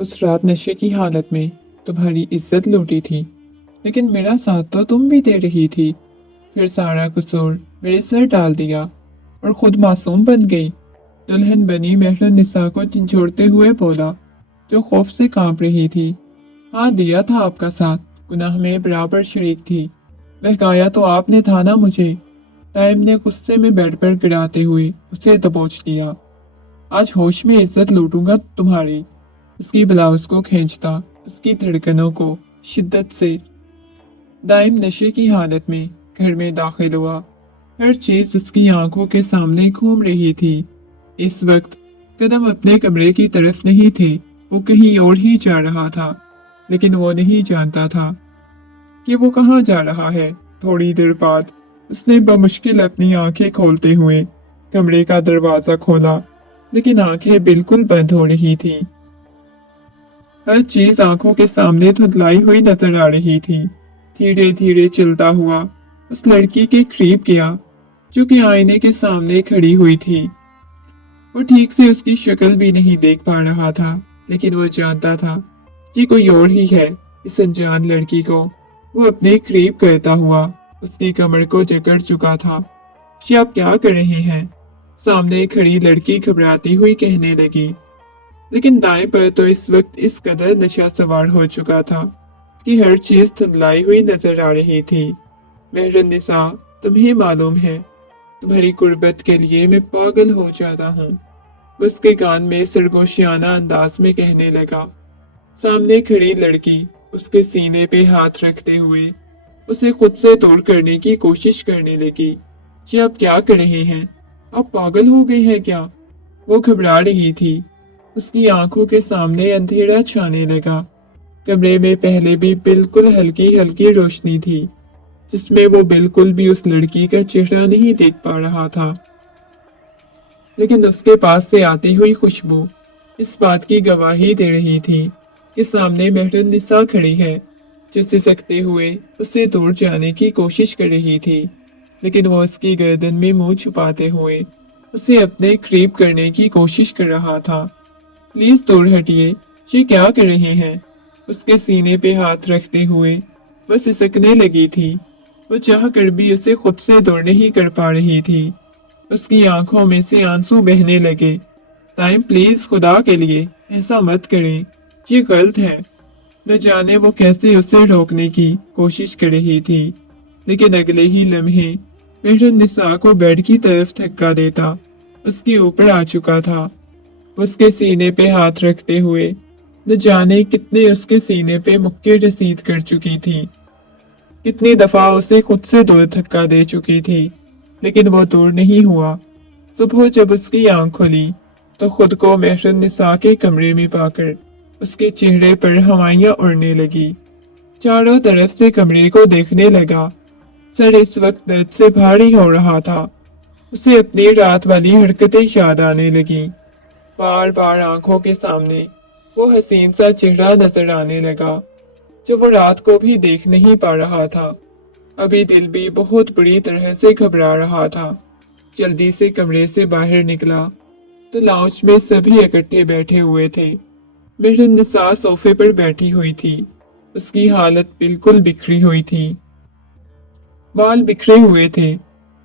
उस रात नशे की हालत में तुम्हारी इज्जत लूटी थी, लेकिन मेरा साथ तो तुम भी दे रही थी। फिर सारा कसूर मेरे सर डाल दिया और खुद मासूम बन गई। दुल्हन बनी मेहरुन्निसा को झिझोड़ते हुए बोला, जो खौफ से कांप रही थी। हाँ, दिया था आपका साथ, गुनाह में बराबर शरीक थी। बहकाया तो आपने था ना मुझे। टाइम ने गुस्से में बेड पर गिराते हुए उसे दबोच लिया। आज होश में इज्जत लूटूंगा तुम्हारी। उसकी ब्लाउज को खींचता, उसकी धड़कनों को शिद्दत से। दाइम नशे की हालत में घर में दाखिल हुआ। हर चीज उसकी आंखों के सामने घूम रही थी। इस वक्त कदम अपने कमरे की तरफ नहीं थे, वो कहीं और ही जा रहा था। लेकिन वो नहीं जानता था कि वो कहाँ जा रहा है। थोड़ी देर बाद उसने बमुश्किल अपनी आंखें खोलते हुए कमरे का दरवाजा खोला, लेकिन आंखें बिल्कुल बंद हो रही थी। हर चीज आंखों के सामने धुंधलाई हुई नजर आ रही थी। धीरे धीरे चलता हुआ उस लड़की के करीब गया, जो कि आईने के सामने खड़ी हुई थी। वो ठीक से उसकी शक्ल भी नहीं देख पा रहा था, लेकिन वो जानता था कि कोई और ही है। इस अनजान लड़की को वो अपने करीब करता हुआ उसकी कमर को जकड़ चुका था। कि आप क्या कर रहे हैं? सामने खड़ी लड़की घबराती हुई कहने लगी। लेकिन दाएं पर तो इस वक्त इस कदर नशा सवार हो चुका था कि हर चीज धुंधलाई हुई नजर आ रही थी। मेहरुन्निसा, तुम्हें मालूम है, तुम्हारी गुर्बत के लिए मैं पागल हो जाता हूँ। उसके कान में सरगोशियाना अंदाज में कहने लगा। सामने खड़ी लड़की उसके सीने पे हाथ रखते हुए उसे खुद से दूर करने की कोशिश करने लगी। कि आप क्या कर रहे हैं? आप पागल हो गए हैं क्या? वो घबरा रही थी। उसकी आंखों के सामने अंधेरा छाने लगा। कमरे में पहले भी बिल्कुल हल्की हल्की रोशनी थी, जिसमें वो बिल्कुल भी उस लड़की का चेहरा नहीं देख पा रहा था। लेकिन उसके पास से आती हुई खुशबू इस बात की गवाही दे रही थी कि सामने मेहरुन्निसा खड़ी है, जो सिसकते हुए उससे दूर जाने की कोशिश कर रही थी। लेकिन वो उसकी गर्दन में मुंह छुपाते हुए उसे अपने करीब करने की कोशिश कर रहा था। प्लीज दूर हटिए, ये क्या कर रहे हैं? उसके सीने पे हाथ रखते हुए वह सिसकने लगी थी। वो चाह कर भी उसे खुद से दूर नहीं कर पा रही थी। उसकी आंखों में से आंसू बहने लगे। टाइम, प्लीज, खुदा के लिए ऐसा मत करें, ये गलत है। न जाने वो कैसे उसे रोकने की कोशिश कर रही थी, लेकिन अगले ही लम्हे मेहरुन्निसा को बेड की तरफ धक्का देता उसके ऊपर आ चुका था। उसके सीने पे हाथ रखते हुए न जाने कितने उसके सीने पे मुक्के रसीद कर चुकी थी। कितनी दफा उसे खुद से दूर धक्का दे चुकी थी, लेकिन वो दूर नहीं हुआ। सुबह जब उसकी आंख खुली तो खुद को मेहरुन्निसा के कमरे में पाकर उसके चेहरे पर हवाइयां उड़ने लगी। चारों तरफ से कमरे को देखने लगा। सर इस वक्त दर्द से भारी हो रहा था। उसे अपनी रात वाली हरकतें याद आने लगी। बार बार आंखों के सामने वो हसीन सा चेहरा नजर आने लगा, जो वो रात को भी देख नहीं पा रहा था। अभी दिल भी बहुत बुरी तरह से घबरा रहा था। जल्दी से कमरे से बाहर निकला तो लाउंज में सभी इकट्ठे बैठे हुए थे। मेहरुन्निसा सोफे पर बैठी हुई थी। उसकी हालत बिल्कुल बिखरी हुई थी, बाल बिखरे हुए थे।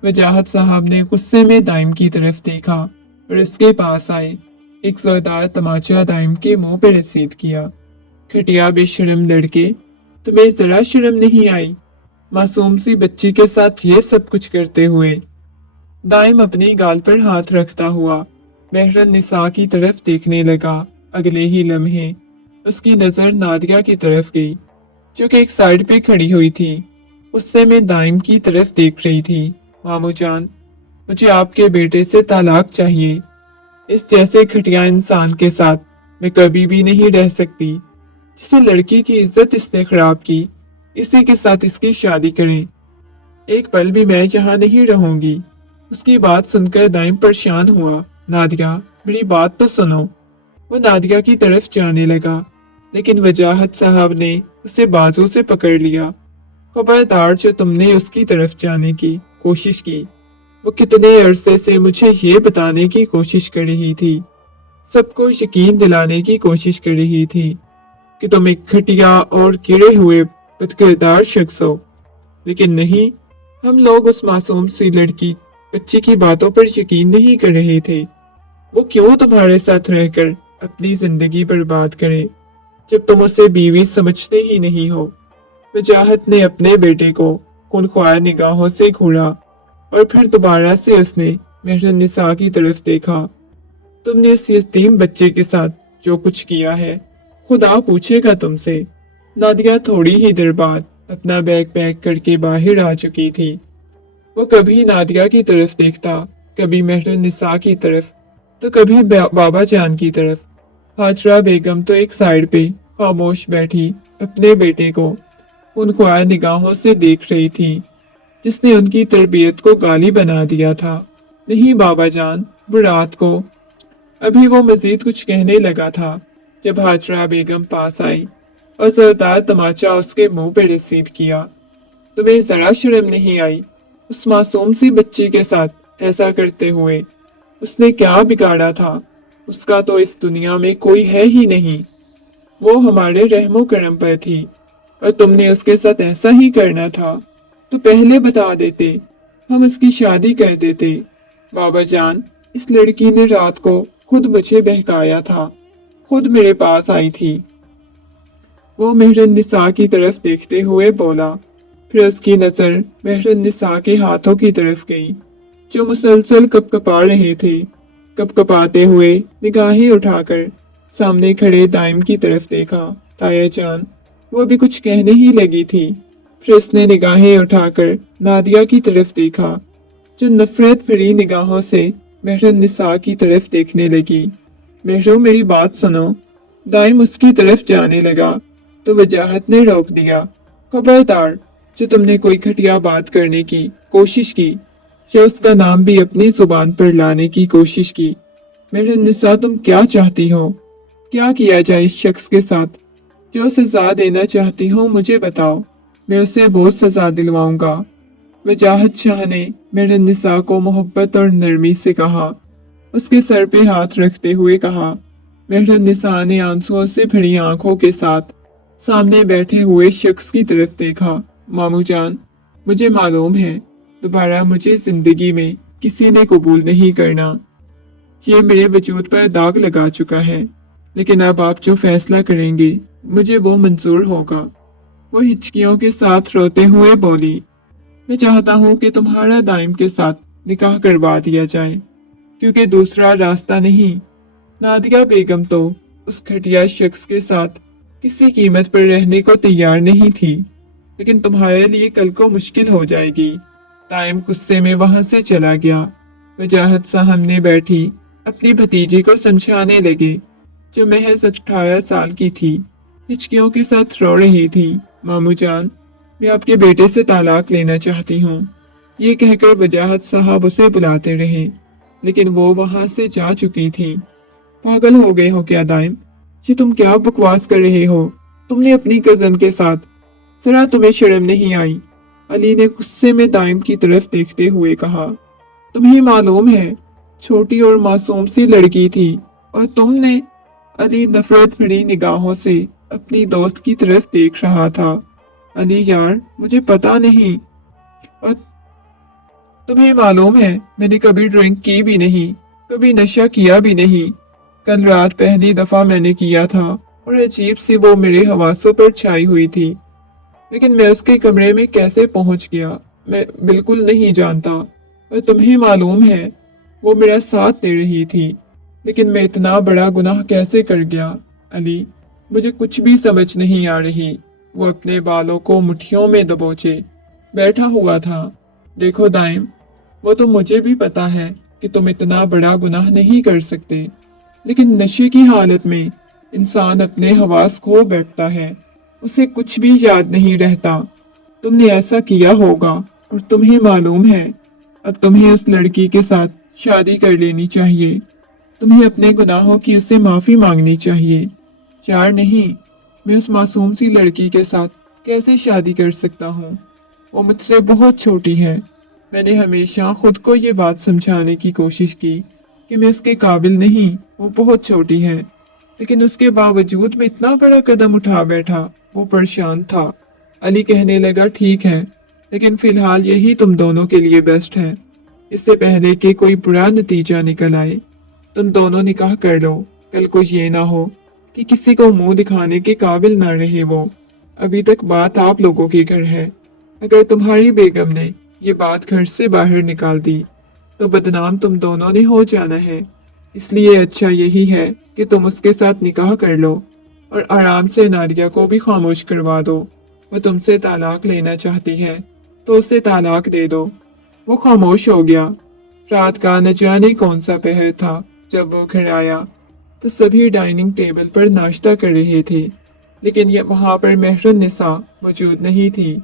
वजाहत साहब ने गुस्से में दाइम की तरफ देखा और उसके पास आए एक जोरदार तमाचा दाइम के मुंह पर रसीद किया। घटिया बेशर्म लड़के, तुम्हें जरा शर्म नहीं आई? मासूम सी बच्ची के साथ ये सब कुछ करते हुए। दाइम अपनी गाल पर हाथ रखता हुआ मेहरुन्निसा की तरफ देखने लगा। अगले ही लम्हे उसकी नजर नादिया की तरफ गई, जो कि एक साइड पे खड़ी हुई थी। उससे मैं दाइम की तरफ देख रही थी। मामू जान, मुझे आपके बेटे से तलाक चाहिए। इस जैसे घटिया इंसान के साथ मैं कभी भी नहीं रह सकती। जिस लड़की की इज्जत इसने खराब की, इसी के साथ इसकी शादी करें। एक पल भी मैं यहाँ नहीं रहूंगी। उसकी बात सुनकर दाइम परेशान हुआ। नादिया, मेरी बात तो सुनो। वो नादिया की तरफ जाने लगा, लेकिन वजाहत साहब ने उसे बाजू से पकड़ लिया। खबरदार, जो तुमने उसकी तरफ जाने की कोशिश की, वो कितने अरसे से मुझे ये बताने की कोशिश कर रही थी सबको यकीन दिलाने की कोशिश कर रही थी कि तुम एक घटिया और गिरे हुए बदकिरदार शख्स हो। लेकिन नहीं, हम लोग उस मासूम सी लड़की बच्ची की बातों पर यकीन नहीं कर रहे थे। वो क्यों तुम्हारे साथ रहकर अपनी जिंदगी बर्बाद करे जब तुम उसे बीवी समझते ही नहीं हो। वजाहत ने अपने बेटे को खूनख्वार निगाहों से घूरा और फिर दोबारा से उसने मेहरनिसा की तरफ देखा। तुमने इस यतीम बच्चे के साथ जो कुछ किया है, खुदा पूछेगा तुमसे। नादिया थोड़ी ही देर बाद अपना बैग पैक करके बाहर आ चुकी थी। वो कभी नादिया की तरफ देखता, कभी मेहरनिसा की तरफ, तो कभी बाबा जान की तरफ। हाजरा बेगम तो एक साइड पे खामोश बैठी अपने बेटे को खूनख्वार निगाहों से देख रही थी, जिसने उनकी तरबियत को गाली बना दिया था। नहीं बाबा जान, वो रात को। अभी वो मजीद कुछ कहने लगा था जब हाजरा बेगम पास आई और जोरदार तमाचा उसके मुंह पे रसीद किया। तुम्हें जरा शर्म नहीं आई उस मासूम सी बच्ची के साथ ऐसा करते हुए? उसने क्या बिगाड़ा था? उसका तो इस दुनिया में कोई है ही नहीं। वो हमारे रहमो करम पर थी और तुमने उसके साथ ऐसा ही करना था तो पहले बता देते, हम उसकी शादी कर देते। बाबा जान, इस लड़की ने रात को खुद मुझे बहकाया था, खुद मेरे पास आई थी। वो मेहरनिसा की तरफ देखते हुए बोला। फिर उसकी नजर मेहरनिसा के हाथों की तरफ गई जो मुसलसल कपकपा रहे थे। कपकपाते हुए निगाहें उठाकर सामने खड़े दाइम की तरफ देखा। ताया जान, वो भी कुछ कहने ही लगी थी, फिर उसने निगाहें उठाकर नादिया की तरफ देखा जो नफरत भरी निगाहों से मेहरनिसा की तरफ देखने लगी। मेहरो, मेरी बात सुनो। दाइम उसकी तरफ जाने लगा तो वजाहत ने रोक दिया। खबरदार, जो तुमने कोई घटिया बात करने की कोशिश की या उसका नाम भी अपनी जुबान पर लाने की कोशिश की। मेहरनिसा, तुम क्या चाहती हो? क्या किया जाए इस शख्स के साथ? जो सजा देना चाहती हो मुझे बताओ, मैं उसे वो सजा दिलवाऊंगा। वजाहत शाह ने मेहरनिसा को मोहब्बत और नरमी से कहा। उसके सर पे हाथ रखते हुए कहा। मेहरनिसा ने आंसुओं से भरी आंखों के साथ सामने बैठे हुए शख्स की तरफ देखा। मामू जान, मुझे मालूम है दोबारा मुझे जिंदगी में किसी ने कबूल नहीं करना। ये मेरे वजूद पर दाग लगा चुका है, लेकिन अब आप जो फैसला करेंगे मुझे वो मंजूर होगा। वो हिचकियों के साथ रोते हुए बोली, मैं चाहता हूँ कि तुम्हारा दाइम के साथ निकाह करवा दिया जाए, क्योंकि दूसरा रास्ता नहीं। नादिया बेगम तो उस घटिया शख्स के साथ किसी कीमत पर रहने को तैयार नहीं थी, लेकिन तुम्हारे लिए कल को मुश्किल हो जाएगी। दाइम गुस्से में वहां से चला गया। वजाहत सामने बैठी अपनी भतीजी को समझाने लगे जो महज 18 साल की थी, हिचकियों के साथ रो रही थी। मामू जान, मैं आपके बेटे से तलाक लेना चाहती हूँ। ये कहकर वजाहत साहब उसे बुलाते रहे, लेकिन वो वहां से जा चुकी थी। पागल हो गए हो क्या दाइम? ये तुम क्या बकवास कर रहे हो? तुमने अपनी कजन के साथ, जरा तुम्हें शर्म नहीं आई? अली ने गुस्से में दाइम की तरफ देखते हुए कहा। तुम्हें मालूम है छोटी और मासूम सी लड़की थी और तुमने। अली नफरत भरी निगाहों से अपनी दोस्त की तरफ देख रहा था। अली यार, मुझे पता नहीं। और तुम्हें मालूम है मैंने कभी ड्रिंक की भी नहीं, कभी नशा किया भी नहीं। कल रात पहली दफा मैंने किया था और अजीब सी वो मेरे हवासों पर छाई हुई थी, लेकिन मैं उसके कमरे में कैसे पहुंच गया मैं बिल्कुल नहीं जानता। और तुम्हें मालूम है वो मेरा साथ दे रही थी, लेकिन मैं इतना बड़ा गुनाह कैसे कर गया? अली, मुझे कुछ भी समझ नहीं आ रही। वो अपने बालों को मुट्ठियों में दबोचे बैठा हुआ था। देखो दाइम, वो तो मुझे भी पता है कि तुम इतना बड़ा गुनाह नहीं कर सकते, लेकिन नशे की हालत में इंसान अपने हवास खो बैठता है, उसे कुछ भी याद नहीं रहता। तुमने ऐसा किया होगा और तुम्हें मालूम है अब तुम्हें उस लड़की के साथ शादी कर लेनी चाहिए। तुम्हें अपने गुनाहों की उससे माफी मांगनी चाहिए। यार नहीं, मैं उस मासूम सी लड़की के साथ कैसे शादी कर सकता हूँ? वो मुझसे बहुत छोटी है। मैंने हमेशा खुद को ये बात समझाने की कोशिश की कि मैं उसके काबिल नहीं, वो बहुत छोटी है। लेकिन उसके बावजूद मैं इतना बड़ा कदम उठा बैठा। वो परेशान था। अली कहने लगा, ठीक है, लेकिन फिलहाल यही तुम दोनों के लिए बेस्ट है। इससे पहले कि कोई बुरा नतीजा निकल आए, तुम दोनों निकाह कर लो। कल को ये ना हो कि किसी को मुंह दिखाने के काबिल ना रहे वो। अभी तक बात आप लोगों के घर है। अगर तुम्हारी बेगम ने ये बात घर से बाहर निकाल दी तो बदनाम तुम दोनों ने हो जाना है। इसलिए अच्छा यही है कि तुम उसके साथ निकाह कर लो और आराम से नादिया को भी खामोश करवा दो। वो तुमसे तालाक लेना चाहती है तो उसे तालाक दे दो। वो खामोश हो गया। रात का न जाने कौन सा पहर था। जब वो घर आया तो सभी डाइनिंग टेबल पर नाश्ता कर रहे थे, लेकिन ये वहां पर मेहरुन्निसा मौजूद नहीं थी।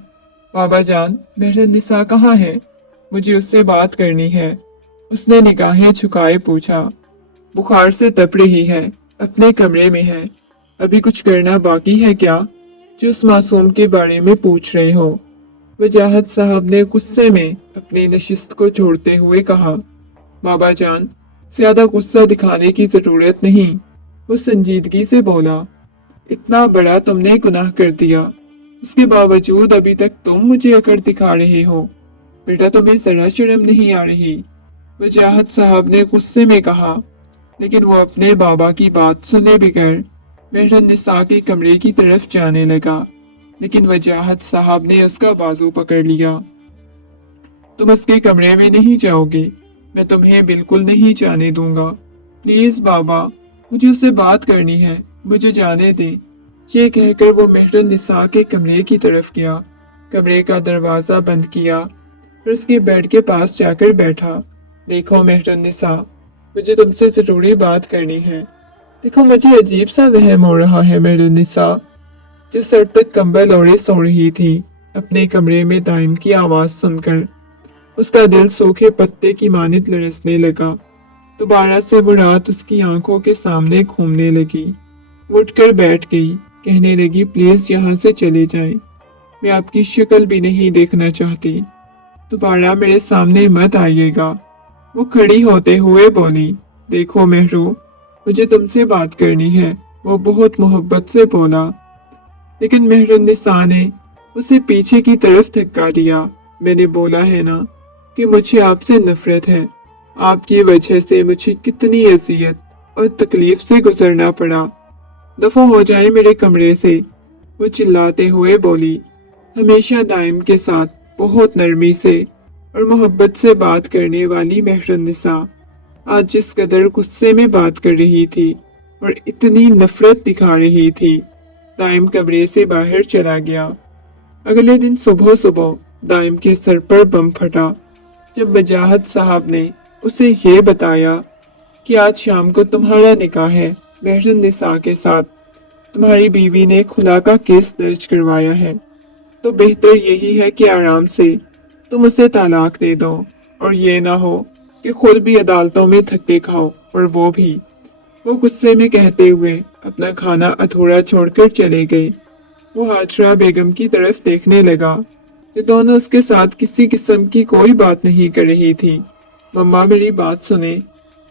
बाबा जान, मेहरुन्निसा कहाँ है? मुझे उससे बात करनी है। उसने निगाहें झुकाए पूछा। बुखार से तप रही है, अपने कमरे में है। अभी कुछ करना बाकी है क्या जो उस मासूम के बारे में पूछ रहे हो? वजाहत साहब ने गुस्से में अपनी नशिस्त को छोड़ते हुए कहा। बाबा जान, ज्यादा गुस्सा दिखाने की जरूरत नहीं। वो संजीदगी से बोला। इतना बड़ा तुमने गुनाह कर दिया, उसके बावजूद अभी तक तुम मुझे अकड़ दिखा रहे हो। बेटा, तुम्हें जरा शर्म नहीं आ रही? वजाहत साहब ने गुस्से में कहा। लेकिन वो अपने बाबा की बात सुने बगैर मेहरुन्निसा के कमरे की तरफ जाने लगा, लेकिन वजाहत साहब ने उसका बाजू पकड़ लिया। तुम उसके कमरे में नहीं जाओगे, मैं तुम्हें बिल्कुल नहीं जाने दूंगा। प्लीज बाबा, मुझे उससे बात करनी है, मुझे जाने दे। ये कहकर वो मेहरुन्निसा के कमरे की तरफ गया, कमरे का दरवाजा बंद किया और उसके बेड के पास जाकर बैठा। देखो मेहरुन्निसा, मुझे तुमसे जरूरी बात करनी है। देखो, मुझे अजीब सा वहम हो रहा है मेहरुन्निसा। जो सर तक कंबल ओढ़े सो रही थी, अपने कमरे में दाइम की आवाज सुनकर उसका दिल सूखे पत्ते की मानित लरसने लगा। दोबारा से वो रात उसकी आंखों के सामने घूमने लगी। वो उठकर बैठ गई, कहने लगी, प्लीज यहाँ से चले जाएं। मैं आपकी शक्ल भी नहीं देखना चाहती। दोबारा मेरे सामने मत आइएगा। वो खड़ी होते हुए बोली। देखो मेहरू, मुझे तुमसे बात करनी है। वो बहुत मोहब्बत से बोला, लेकिन मेहरुन्निसा ने उसे पीछे की तरफ धक्का दिया। मैंने बोला है ना कि मुझे आपसे नफरत है। आपकी वजह से मुझे कितनी अजियत और तकलीफ से गुजरना पड़ा। दफा हो जाए मेरे कमरे से। वो चिल्लाते हुए बोली। हमेशा दाइम के साथ बहुत नरमी से और मोहब्बत से बात करने वाली मेहरुन्निसा आज जिस कदर गुस्से में बात कर रही थी और इतनी नफरत दिखा रही थी। दाइम कमरे से बाहर चला गया। अगले दिन सुबह सुबह दाइम के सर पर बम फटा जब वजाहत साहब ने उसे ये बताया कि आज शाम को तुम्हारा निकाह है मेहरुन्निसा के साथ। तुम्हारी बीवी ने खुला का केस दर्ज करवाया है, तो बेहतर यही है कि आराम से तुम उसे तलाक दे दो और ये ना हो कि खुद भी अदालतों में धक्के खाओ और वो भी। वो गुस्से में कहते हुए अपना खाना अधूरा छोड़कर चले गए। वो हाजरा बेगम की तरफ देखने लगा। ये दोनों उसके साथ किसी किस्म की कोई बात नहीं कर रही थी। मम्मा, मेरी बात सुने।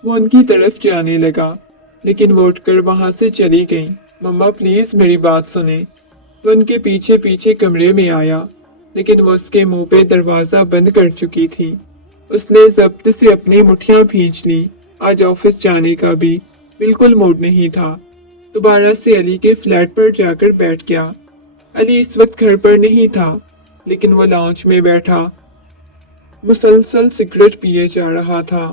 वो उनकी तरफ जाने लगा, लेकिन वो उठकर वहां से चली गई। मम्मा, प्लीज मेरी बात सुने। वो उनके पीछे पीछे कमरे में आया, लेकिन वो उसके मुंह पे दरवाजा बंद कर चुकी थी। उसने जब्त से अपनी मुट्ठियां भींच ली। आज ऑफिस जाने का भी बिल्कुल मूड नहीं था। दोबारा से अली के फ्लैट पर जाकर बैठ गया। अली इस वक्त घर पर नहीं था, लेकिन वो लाउंज में बैठा मुसलसल सिगरेट पिए जा रहा था।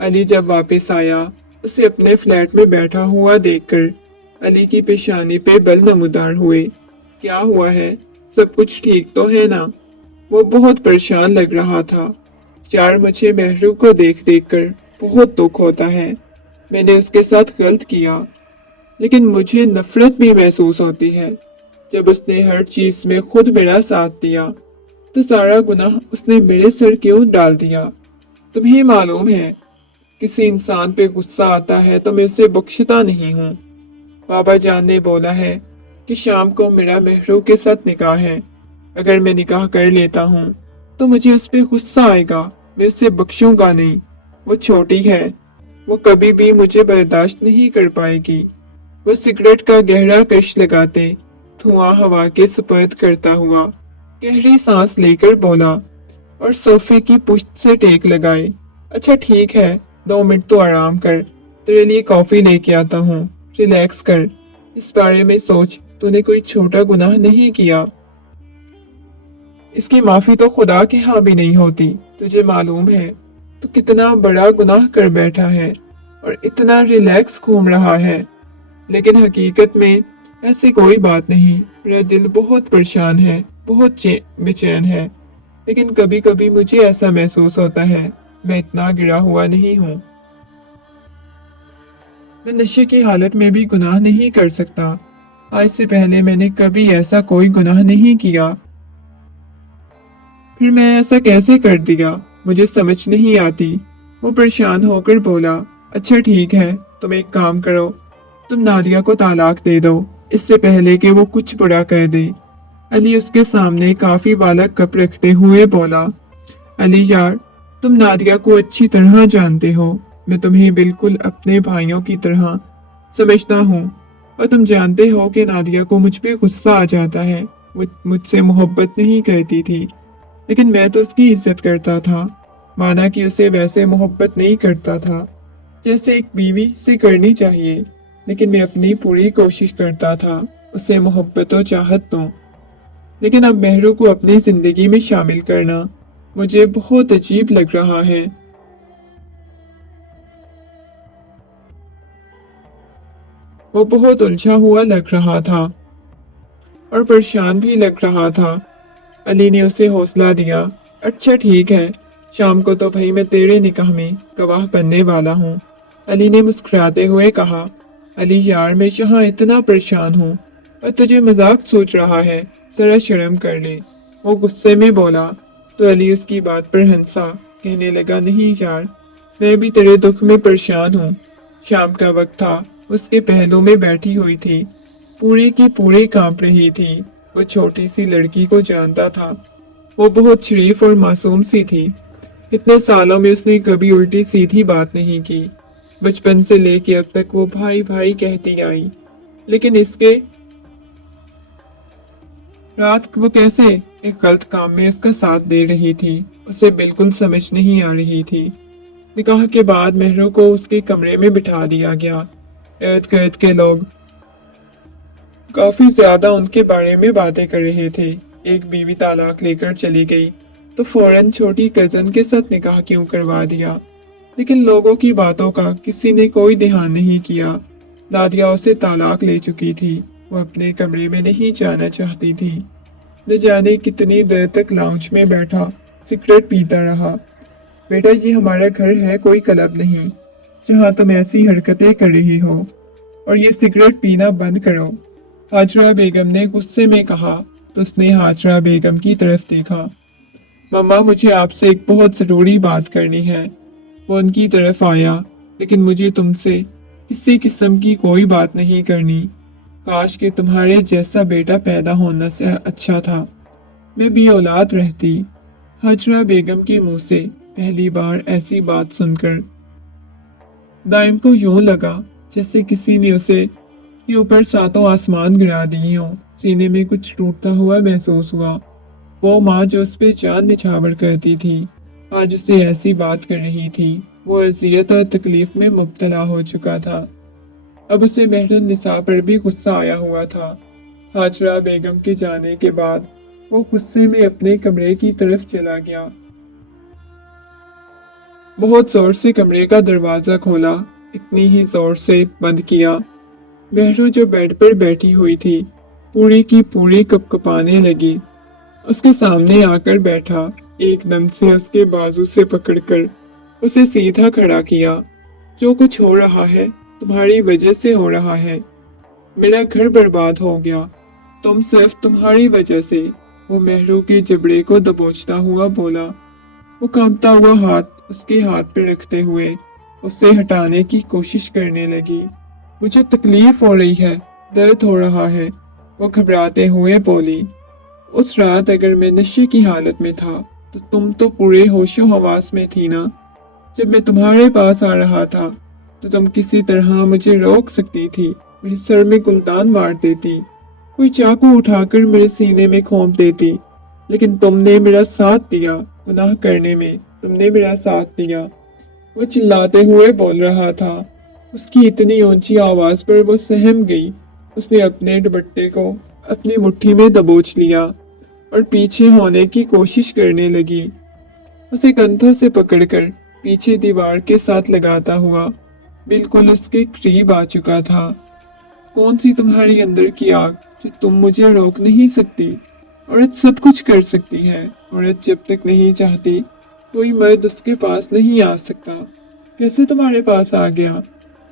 अली जब वापस आया, उसे अपने फ्लैट में बैठा हुआ देखकर अली की पेशानी पे बल नमूदार हुए। क्या हुआ है? सब कुछ ठीक तो है ना? वो बहुत परेशान लग रहा था। यार, मुझे महरू को देख देख कर बहुत दुख होता है। मैंने उसके साथ गलत किया, लेकिन मुझे नफरत भी महसूस होती है। जब उसने हर चीज में खुद मेरा साथ दिया, तो सारा गुनाह उसने मेरे सर क्यों डाल दिया? तुम्हें मालूम है, किसी इंसान पे गुस्सा आता है तो मैं उसे बख्शता नहीं हूँ। बाबा जान ने बोला है कि शाम को मेरा महरू के साथ निकाह है। अगर मैं निकाह कर लेता हूँ तो मुझे उस पे गुस्सा आएगा, मैं उसे बख्शूंगा नहीं। वो छोटी है, وہ کبھی بھی مجھے برداشت نہیں کر پائے گی۔ وہ سگریٹ کا گہرا کش لگاتے دھواں ہوا کے سپرد کرتا ہوا گہری سانس لے کر بولا اور صوفے کی پشت سے ٹیک لگائے۔ اچھا ٹھیک ہے، 2 منٹ تو آرام کر، تیرے لیے کافی لے کے آتا ہوں، ریلیکس کر، اس بارے میں سوچ، تو نے کوئی چھوٹا گناہ نہیں کیا۔ اس کی معافی تو خدا کے ہاں بھی نہیں ہوتی، تجھے معلوم ہے تو کتنا بڑا گناہ کر بیٹھا ہے اور اتنا ریلیکس گھوم رہا ہے، لیکن حقیقت میں ایسی کوئی بات نہیں۔ میرا دل بہت پریشان ہے، بہت بے چین ہے، لیکن کبھی کبھی مجھے ایسا محسوس ہوتا ہے میں اتنا گرا ہوا نہیں ہوں۔ میں نشے کی حالت میں بھی گناہ نہیں کر سکتا۔ آج سے پہلے میں نے کبھی ایسا کوئی گناہ نہیں کیا، پھر میں ایسا کیسے کر دیا مجھے سمجھ نہیں آتی۔ وہ پریشان ہو کر بولا، اچھا ٹھیک ہے، تم ایک کام کرو، تم نادیہ کو طلاق دے دو اس سے پہلے کہ وہ کچھ برا کر دے۔ علی اس کے سامنے کافی والا کپ رکھتے ہوئے بولا، علی یار، تم نادیہ کو اچھی طرح جانتے ہو، میں تمہیں بالکل اپنے بھائیوں کی طرح سمجھتا ہوں، اور تم جانتے ہو کہ نادیہ کو مجھ پہ غصہ آ جاتا ہے، وہ مجھ سے محبت نہیں کرتی تھی، لیکن میں تو اس کی عزت کرتا تھا، مانا کہ اسے ویسے محبت نہیں کرتا تھا جیسے ایک بیوی سے کرنی چاہیے، لیکن میں اپنی پوری کوشش کرتا تھا اسے محبت و چاہت دوں۔ لیکن اب مہرو کو اپنی زندگی میں شامل کرنا مجھے بہت عجیب لگ رہا ہے۔ وہ بہت الجھا ہوا لگ رہا تھا اور پریشان بھی لگ رہا تھا۔ علی نے اسے حوصلہ دیا، اچھا ٹھیک ہے، شام کو تو بھائی میں تیرے نکاح میں گواہ بننے والا ہوں۔ علی نے مسکراتے ہوئے کہا، علی یار، میں یہاں اتنا پریشان ہوں اور تجھے مذاق سوچ رہا ہے، ذرا شرم کر لے۔ وہ غصے میں بولا تو علی اس کی بات پر ہنسا، کہنے لگا، نہیں یار، میں بھی تیرے دکھ میں پریشان ہوں۔ شام کا وقت تھا، اس کے پہلو میں بیٹھی ہوئی تھی، پوری کی پوری کانپ رہی تھی۔ وہ چھوٹی سی لڑکی کو جانتا تھا، وہ بہت شریف اور معصوم سی تھی، اتنے سالوں میں اس نے کبھی الٹی سیدھی بات نہیں کی، بچپن سے لے کے اب تک وہ بھائی بھائی کہتی آئی، لیکن اس کے رات وہ کیسے ایک غلط کام میں اس کا ساتھ دے رہی تھی، اسے بالکل سمجھ نہیں آ رہی تھی۔ نکاح کے بعد مہرو کو اس کے کمرے میں بٹھا دیا گیا، ارد گرد کے لوگ کافی زیادہ ان کے بارے میں باتیں کر رہے تھے۔ ایک بیوی طلاق لے کر چلی گئی تو فوراً چھوٹی کزن کے ساتھ نکاح کیوں کروا دیا، لیکن لوگوں کی باتوں کا کسی نے کوئی دھیان نہیں کیا۔ نادیہ اسے طلاق لے چکی تھی، وہ اپنے کمرے میں نہیں جانا چاہتی تھی، نہ جانے کتنی دیر تک لاؤنج میں بیٹھا سگریٹ پیتا رہا۔ بیٹا، یہ ہمارا گھر ہے، کوئی کلب نہیں جہاں تم ایسی حرکتیں کر رہی ہو، اور یہ سگریٹ پینا بند کرو، ہاجرہ بیگم نے غصے میں کہا تو اس نے ہاجرہ بیگم کی طرف دیکھا۔ مما، مجھے آپ سے ایک بہت ضروری بات کرنی ہے۔ وہ ان کی طرف آیا، لیکن مجھے تم سے کسی قسم کی کوئی بات نہیں کرنی، کاش کہ تمہارے جیسا بیٹا پیدا ہونا سے اچھا تھا، میں بھی اولاد رہتی۔ ہاجرہ بیگم کے منہ سے پہلی بار ایسی بات سن کر دائم کو یوں لگا جیسے کسی نے اسے کے اوپر ساتوں آسمان گرا دیے ہوں، سینے میں کچھ ٹوٹتا ہوا محسوس ہوا۔ وہ ماں جو اس پہ جان نچھاور کرتی تھی، آج اسے ایسی بات کر رہی تھی۔ وہ اذیت اور تکلیف میں مبتلا ہو چکا تھا، اب اسے مہر النساء پر بھی غصہ آیا ہوا تھا۔ ہاجرہ بیگم کے جانے کے بعد وہ غصے میں اپنے کمرے کی طرف چلا گیا، بہت زور سے کمرے کا دروازہ کھولا، اتنی ہی زور سے بند کیا۔ مہرو جو بیڈ پر بیٹھی ہوئی تھی پوری کی پوری کپ کپانے لگی، اس کے سامنے آ کر بیٹھا، ایک دم سے اس کے بازو سے پکڑ کر اسے سیدھا کھڑا کیا۔ جو کچھ ہو رہا ہے تمہاری وجہ سے ہو رہا ہے، میرا گھر برباد ہو گیا، تم صرف تمہاری وجہ سے، وہ مہرو کے جبڑے کو دبوچتا ہوا بولا۔ وہ کانپتا ہوا ہاتھ اس کے ہاتھ پہ رکھتے ہوئے اسے ہٹانے کی کوشش کرنے لگی۔ مجھے تکلیف ہو رہی ہے، درد ہو رہا ہے، وہ گھبراتے ہوئے بولی۔ اس رات اگر میں نشے کی حالت میں تھا تو تم تو پورے ہوش و حواس میں تھی نا، جب میں تمہارے پاس آ رہا تھا तो तुम किसी तरह मुझे रोक सकती थी, मेरे सर में गुलदान मार देती, कोई चाकू उठाकर मेरे सीने में घोंप देती, लेकिन तुमने मेरा साथ दिया। गुनाह करने में तुमने मेरा साथ दिया। वो चिल्लाते हुए बोल रहा था। उसकी इतनी ऊंची आवाज पर वो सहम गई। उसने अपने दुपट्टे को अपनी मुट्ठी में दबोच लिया और पीछे होने की कोशिश करने लगी। उसे कंधों से पकड़कर पीछे दीवार के साथ लगाता हुआ बिल्कुल उसके करीब आ चुका था। कौन सी तुम्हारी अंदर की आग जो तुम मुझे रोक नहीं सकती? औरत सब कुछ कर सकती है। औरत जब तक नहीं चाहती कोई मर्द उसके पास नहीं आ सकता। कैसे तुम्हारे पास आ गया?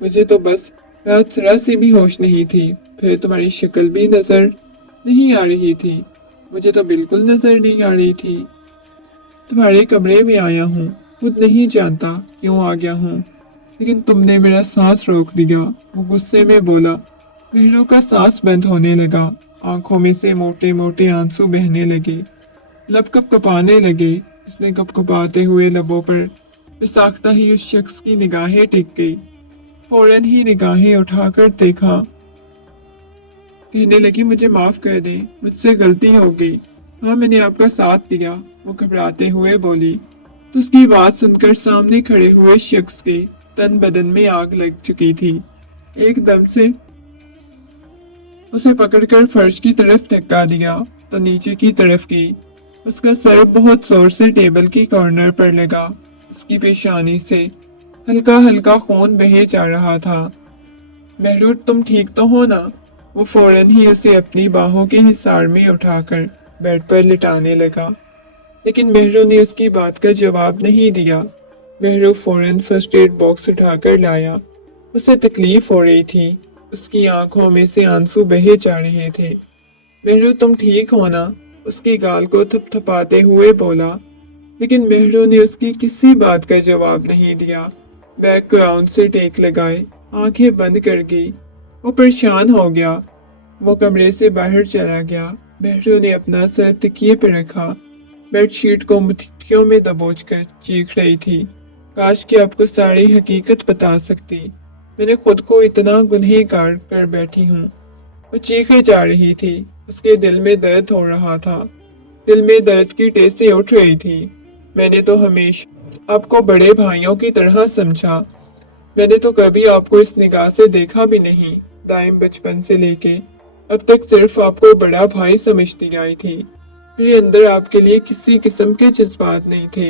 मुझे तो बस रात जरा सी भी होश नहीं थी। फिर तुम्हारी शक्ल भी नजर नहीं आ रही थी। मुझे तो बिल्कुल नजर नहीं आ रही थी। तुम्हारे कमरे में आया हूँ, खुद नहीं जानता क्यों आ गया हूँ, लेकिन तुमने मेरा सांस रोक दिया। वो गुस्से में बोला। मेहरों का सांस बंद होने लगा। आंखों में से मोटे मोटे आंसू बहने लगे। लब कपकपाने लगे। उसने कपकपाते हुए लबों पर बिसाख्ता ही उस शख्स की निगाहें टिक गई। फौरन ही निगाहें उठाकर देखा। कहने लगी, मुझे माफ कर दे, मुझसे गलती हो गई। हाँ, मैंने आपका साथ दिया। वो घबराते हुए बोली। तो उसकी बात सुनकर सामने खड़े हुए शख्स के तन बदन में आग लग चुकी थी। एकदम से उसे पकड़कर फर्श की तरफ धक्का दिया तो नीचे की तरफ गई। उसका सर बहुत जोर से टेबल की कॉर्नर पर लगा। उसकी पेशानी से हल्का हल्का खून बहे जा रहा था। महरूर, तुम ठीक तो हो ना? वो फौरन ही उसे अपनी बाहों के हिसार में उठाकर बेड पर लिटाने लगा, लेकिन महरू ने उसकी बात का जवाब नहीं दिया। महरू फौरन फर्स्ट एड बॉक्स उठाकर लाया। उसे तकलीफ हो रही थी। उसकी आंखों में से आंसू बहे जा रहे थे। महरू, तुम ठीक हो ना? उसकी गाल को थपथपाते हुए बोला, लेकिन महरू ने उसकी किसी बात का जवाब नहीं दिया। बैकग्राउंड से टेक लगाए आंखें बंद कर गई। वो परेशान हो गया। वो कमरे से बाहर चला गया। महरू ने अपना सर तकिए पर रखा, बेडशीट को मुट्ठियों में दबोचकर चीख रही थी। काश कि आपको सारी हकीकत बता सकती। मैंने खुद को इतना गुनहगार कर बैठी हूँ। वो चीखे जा रही थी। उसके दिल में दर्द हो रहा था। दिल में दर्द की टेसें उठ रही थी। मैंने तो हमेशा आपको बड़े भाइयों की तरह समझा। मैंने तो कभी आपको इस निगाह से देखा भी नहीं। दाइम बचपन से लेके अब तक सिर्फ आपको बड़ा भाई समझती आई थी। मेरे अंदर आपके लिए किसी किस्म के जज्बात नहीं थे।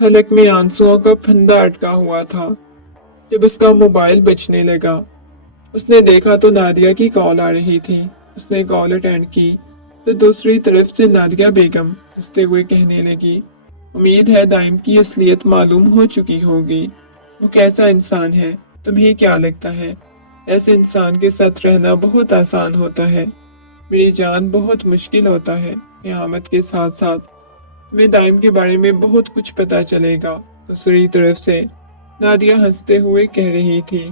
हलक में आंसुओं का फंदा अटका हुआ था। जब उसका मोबाइल बजने लगा, उसने देखा तो नादिया की कॉल आ रही थी। उसने कॉल अटेंड की तो दूसरी तरफ से नादिया बेगम हंसते हुए कहने लगी, उम्मीद है दाइम की असलियत मालूम हो चुकी होगी। वो कैसा इंसान है, तुम्हें क्या लगता है? ऐसे इंसान के साथ रहना बहुत आसान होता है मेरी जान, बहुत मुश्किल होता है। क़यामत के साथ साथ तुम्हें दाइम के बारे में बहुत कुछ पता चलेगा। दूसरी तरफ से नादिया हंसते हुए कह रही थी,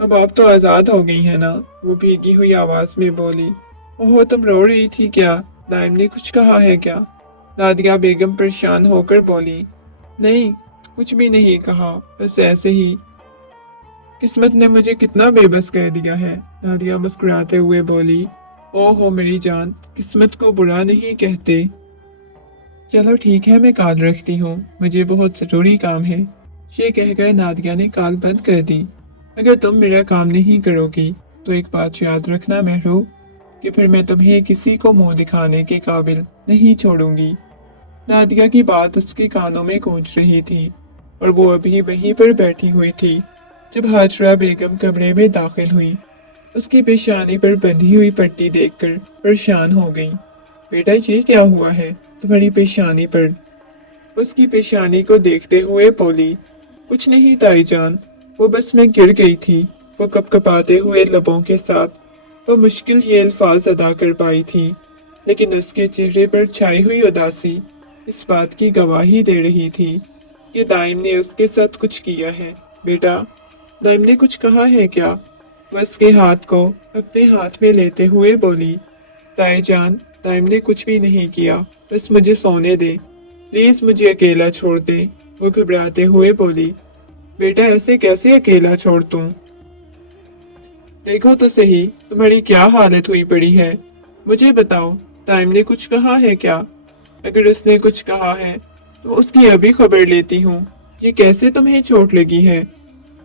अब आप तो आजाद हो गई है ना? वो भीगी हुई आवाज में बोली। ओहो, तुम रो रही थी क्या? दाइम ने कुछ कहा है क्या? नादिया बेगम परेशान होकर बोली, नहीं, कुछ भी नहीं कहा, बस ऐसे ही। किस्मत ने मुझे कितना बेबस कर दिया है। नादिया मुस्कुराते हुए बोली, ओहो मेरी जान, किस्मत को बुरा नहीं कहते। चलो ठीक है, मैं कॉल रखती हूँ, मुझे बहुत जरूरी काम है। ये कहकर नादिया ने कॉल बंद कर दी। अगर तुम मेरा काम नहीं करोगी तो एक बात याद रखना महरू, कि फिर मैं तुम्हें किसी को मुंह दिखाने के काबिल नहीं छोड़ूंगी। नादिया की बात उसके कानों में गूंज रही थी और वो अभी वहीं पर बैठी हुई थी जब हाजरा बेगम कमरे में दाखिल हुई। उसकी पेशानी पर बंधी हुई पट्टी देखकर परेशान हो गई। बेटा, ये क्या हुआ है तुम्हारी पेशानी पर? उसकी पेशानी को देखते हुए बोली, कुछ नहीं ताई जान, वो बस मैं गिर गई थी। वो कपकपाते हुए लबों के साथ वो मुश्किल ये अल्फाज अदा कर पाई थी, लेकिन उसके चेहरे पर छाई हुई उदासी इस बात की गवाही दे रही थी कि दाइम ने उसके साथ कुछ किया है। बेटा, दाइम ने कुछ कहा है क्या? वो उसके हाथ को अपने हाथ में लेते हुए बोली, ताई जान, दाइम ने कुछ भी नहीं किया, बस मुझे सोने दे, प्लीज मुझे अकेला छोड़ दे। वो घबराते हुए बोली, बेटा ऐसे कैसे अकेला छोड़ दूं? देखो तो सही तुम्हारी क्या हालत हुई पड़ी है। मुझे बताओ, टाइम ने कुछ कहा है क्या? अगर उसने कुछ कहा है तो उसकी अभी खबर लेती हूँ। ये कैसे तुम्हें चोट लगी है?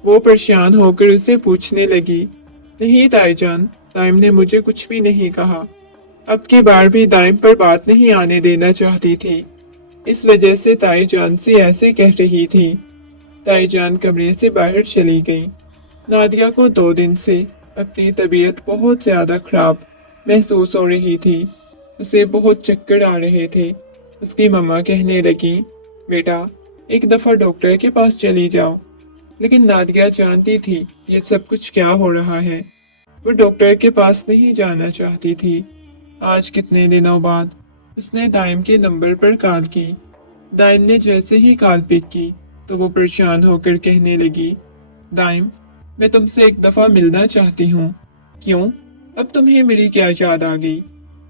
वो परेशान होकर उसे पूछने लगी। नहीं ताईजान, टाइम ने मुझे कुछ भी नहीं कहा। अब की बार भी दाइम पर बात नहीं आने देना चाहती थी, इस वजह से ताईजान से ऐसे कह रही थी। ताईजान कमरे से बाहर चली गई। नादिया को 2 दिन से अपनी तबीयत बहुत ज्यादा खराब महसूस हो रही थी। उसे बहुत चक्कर आ रहे थे। उसकी मम्मा कहने लगी, बेटा एक दफा डॉक्टर के पास चली जाओ। लेकिन नादिया जानती थी ये सब कुछ क्या हो रहा है। वो डॉक्टर के पास नहीं जाना चाहती थी। आज कितने दिनों बाद उसने दाइम के नंबर पर कॉल की। दाइम ने जैसे ही कॉल पिक की तो वो परेशान होकर कहने लगी, दाइम मैं तुमसे एक दफा मिलना चाहती हूँ। क्यों? अब तुम्हें मेरी क्या याद आ गई?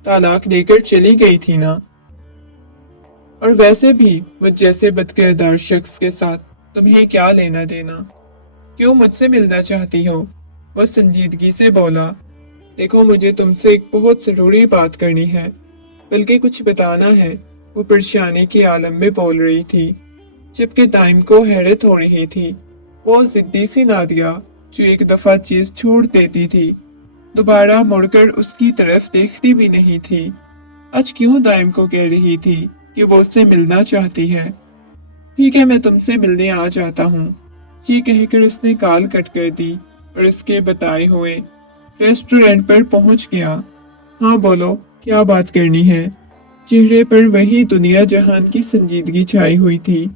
तालाक देकर चली गई थी ना? और वैसे भी मुझ जैसे बदकिरदार शख्स के साथ तुम्हें क्या लेना देना? क्यों मुझसे मिलना चाहती हो? वह संजीदगी से बोला, देखो मुझे तुमसे एक बहुत जरूरी बात करनी है, बल्कि कुछ बताना है। वो परेशानी के आलम में बोल रही थी, जबकि दाइम को हैरत हो रही थी। वो जिद्दी सी नादिया जो एक दफा चीज छोड़ देती थी, दोबारा मुड़कर उसकी तरफ देखती भी नहीं थी, आज क्यों दाइम को कह रही थी कि वो उससे मिलना चाहती है। ठीक है, मैं तुमसे मिलने आ जाता हूँ। ये कहकर उसने कॉल कट कर दी और उसके बताए हुए रेस्टोरेंट पर पहुंच गया। हाँ बोलो, क्या बात करनी है? चेहरे पर वही दुनिया जहान की संजीदगी छाई हुई थी,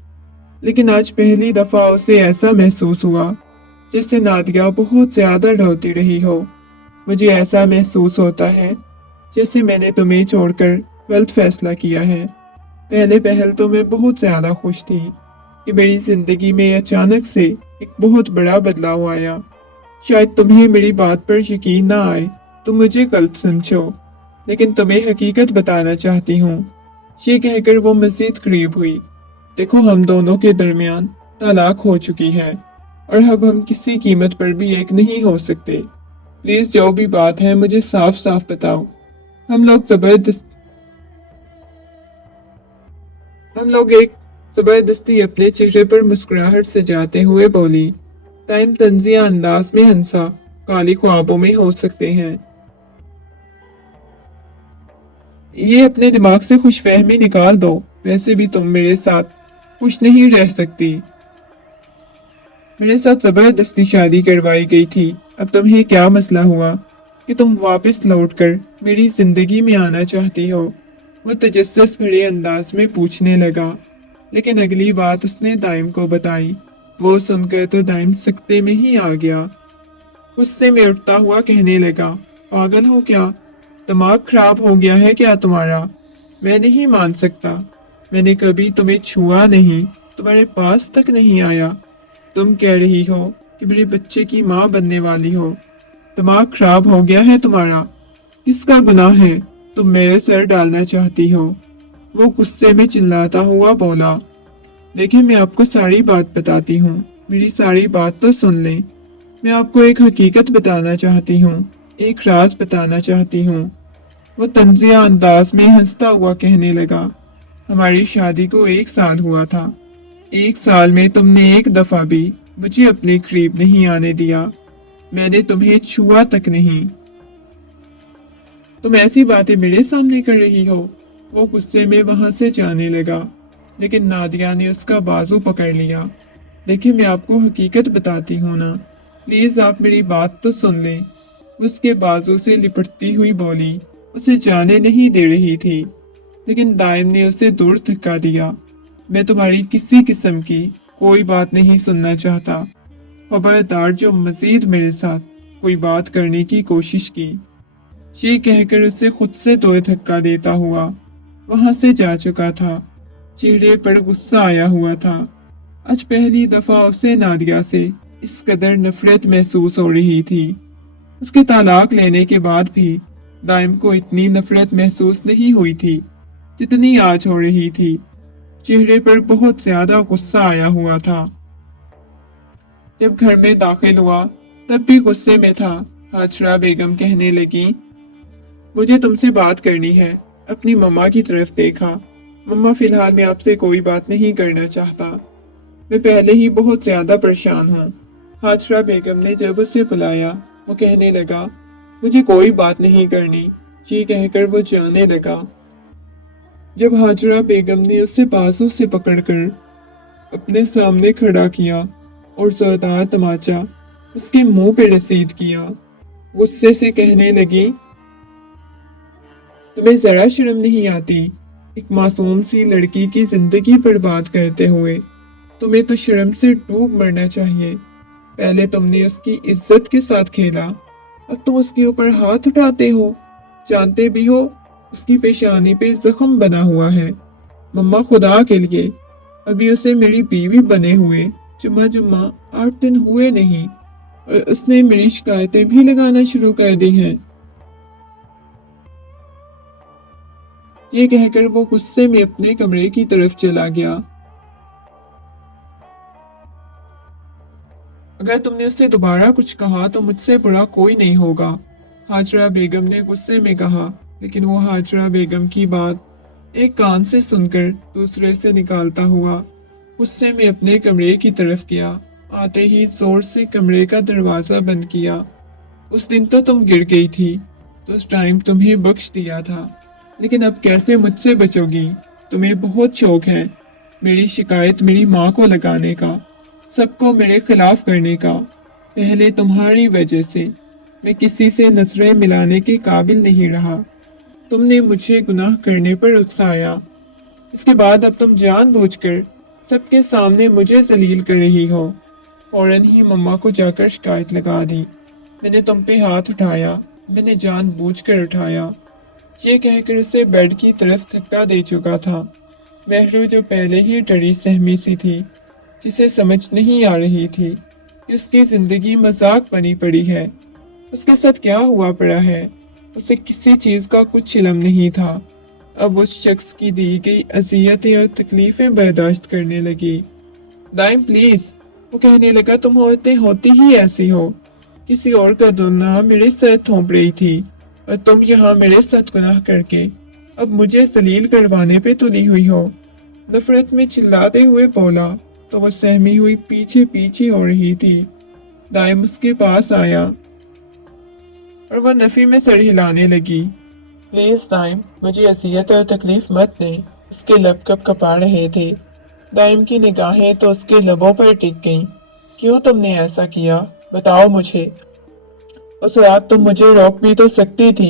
लेकिन आज पहली दफा उसे ऐसा महसूस हुआ जैसे नादिया बहुत ज्यादा रोती रही हो। मुझे ऐसा महसूस होता है जैसे मैंने तुम्हें छोड़कर गलत फैसला किया है। पहले पहल तो मैं बहुत ज्यादा खुश थी कि मेरी जिंदगी में अचानक से एक बहुत बड़ा बदलाव आया। शायद तुम्हें मेरी बात पर यकीन ना आए तो मुझे गलत समझो, लेकिन तुम्हें हकीकत बताना चाहती हूँ। ये कहकर वो मजीद करीब हुई। देखो हम दोनों के दरमियान तलाक हो चुकी है और अब हम किसी कीमत पर भी एक नहीं हो सकते। प्लीज जो भी बात है मुझे साफ साफ बताओ। हम लोग जबरदस्त हम लोग एक जबरदस्ती अपने चेहरे पर मुस्कुराहट से जाते हुए बोली। टाइम तंजिया अंदाज में हंसा, काली ख्वाबों में हो सकते हैं। ये अपने दिमाग से खुशफहमी निकाल दो, वैसे भी तुम मेरे साथ खुश नहीं रह सकती। मेरे साथ जबरदस्ती शादी करवाई गई थी, अब तुम्हें क्या मसला हुआ कि तुम वापस लौटकर मेरी जिंदगी में आना चाहती हो? वो तजस्सुस भरे अंदाज में पूछने लगा, लेकिन अगली बात उसने दाइम को बताई। वो सुनकर तो दाइम सकते में ही आ गया। गुस्से में उठता हुआ कहने लगा, पागल हो क्या? दिमाग खराब हो गया है क्या तुम्हारा? मैं नहीं मान सकता। मैंने कभी तुम्हें छुआ नहीं, तुम्हारे पास तक नहीं आया। तुम कह रही हो कि मेरे बच्चे की माँ बनने वाली हो। दिमाग खराब हो गया है तुम्हारा? किसका गुनाह है तुम मेरे सर डालना चाहती हो? वो गुस्से में चिल्लाता हुआ बोला। देखिए मैं आपको सारी बात बताती हूँ, मेरी सारी बात तो सुन लें। मैं आपको एक हकीकत बताना चाहती हूँ, एक राज बताना चाहती हूँ। वो तंजिया अंदाज में हंसता हुआ कहने लगा, हमारी शादी को 1 साल हुआ था। 1 साल में तुमने एक दफा भी मुझे अपने करीब नहीं आने दिया। मैंने तुम्हें छुआ तक नहीं। तुम ऐसी बातें मेरे सामने कर रही हो? वो गुस्से में वहां से जाने लगा, लेकिन नादिया ने उसका बाजू पकड़ लिया। देखिए मैं आपको हकीकत बताती हूँ ना, प्लीज आप मेरी बात तो सुन लें। उसके बाजू से लिपटती हुई बोली। उसे जाने नहीं दे रही थी, लेकिन दाइम ने उसे दूर धक्का दिया। मैं तुम्हारी किसी किस्म की कोई बात नहीं सुनना चाहता। खबरदार जो मजीद मेरे साथ कोई बात करने की कोशिश की। ये कहकर उसे खुद से दो धक्का देता हुआ वहां से जा चुका था। चेहरे पर गुस्सा आया हुआ था। आज पहली दफा उसे नादिया से इस कदर नफरत महसूस हो रही थी। उसके तलाक लेने के बाद भी दाइम को इतनी नफरत महसूस नहीं हुई थी जितनी आज हो रही थी। चेहरे पर बहुत ज्यादा गुस्सा आया हुआ था। जब घर में दाखिल हुआ तब भी गुस्से में था। हाजरा बेगम कहने लगी, मुझे तुमसे बात करनी है। अपनी मम्मा की तरफ देखा। मम्मा, फिलहाल मैं आपसे कोई बात नहीं करना चाहता। मैं पहले ही बहुत ज्यादा परेशान हूँ। हाजरा बेगम ने जब उसे बुलाया, वो कहने लगा, मुझे कोई बात नहीं करनी। ये कहकर वो जाने लगा। जब हाजरा बेगम ने उसे बाजू से पकड़कर अपने सामने खड़ा किया और जोरदार तमाचा उसके मुंह पे रसीद किया, गुस्से से कहने लगी, तुम्हें जरा शर्म नहीं आती? एक मासूम सी लड़की की जिंदगी बर्बाद करते हुए तुम्हें तो शर्म से डूब मरना चाहिए। पहले तुमने उसकी इज्जत के साथ खेला, अब तुम उसके ऊपर हाथ उठाते हो। जानते भी हो उसकी पेशानी पे जख्म बना हुआ है। मम्मा, खुदा के लिए, अभी उसे मेरी बीवी बने हुए जुम्मा जुम्मा 8 दिन हुए नहीं और उसने मेरी शिकायतें भी लगाना शुरू कर दी हैं। ये कहकर वो गुस्से में अपने कमरे की तरफ चला गया। अगर तुमने उससे दोबारा कुछ कहा तो मुझसे बुरा कोई नहीं होगा, हाजरा बेगम ने गुस्से में कहा। लेकिन वो हाजरा बेगम की बात एक कान से सुनकर दूसरे से निकालता हुआ गुस्से में अपने कमरे की तरफ गया। आते ही जोर से कमरे का दरवाजा बंद किया। उस दिन तो तुम गिर गई थी, तो उस टाइम तुम्हें बख्श दिया था, लेकिन अब कैसे मुझसे बचोगी? तुम्हें बहुत शौक है मेरी शिकायत मेरी माँ को लगाने का, सबको मेरे खिलाफ करने का। पहले तुम्हारी वजह से मैं किसी से नजरें मिलाने के काबिल नहीं रहा। तुमने मुझे गुनाह करने पर उकसाया। इसके बाद अब तुम जानबूझकर सबके सामने मुझे जलील कर रही हो। फौरन ही मम्मा को जाकर शिकायत लगा दी। मैंने तुम पे हाथ उठाया, मैंने जानबूझकर उठाया। ये कहकर उसे बेड की तरफ धक्का दे चुका था। महरू, जो पहले ही डरी सहमी सी थी, जिसे समझ नहीं आ रही थी कि उसकी जिंदगी मजाक बनी पड़ी है, उसके साथ क्या हुआ पड़ा है, उसे किसी चीज का कुछ इल्म नहीं था। अब उस शख्स की दी गई अजियतें और तकलीफें बर्दाश्त करने लगी। दाइम प्लीज, वो कहने लगा, तुम होती ही ऐसी हो। किसी और का गुनाह मेरे सर थोप रही थी और तुम यहाँ मेरे साथ गुनाह करके अब मुझे जलील करवाने पे तुली हुई हो। नफरत में चिल्लाते हुए बोला तो वो सहमी हुई पीछे पीछे हो रही थी। दाइम उसके पास आया और वह नफी में सर हिलाने लगी। प्लीज दाइम, मुझे अजियत और तकलीफ मत दे। उसके लब कप कपा रहे थे। दाइम की निगाहें तो उसके लबों पर टिक गईं। क्यों तुमने ऐसा किया, बताओ मुझे। उस रात तुम मुझे रोक भी तो सकती थी।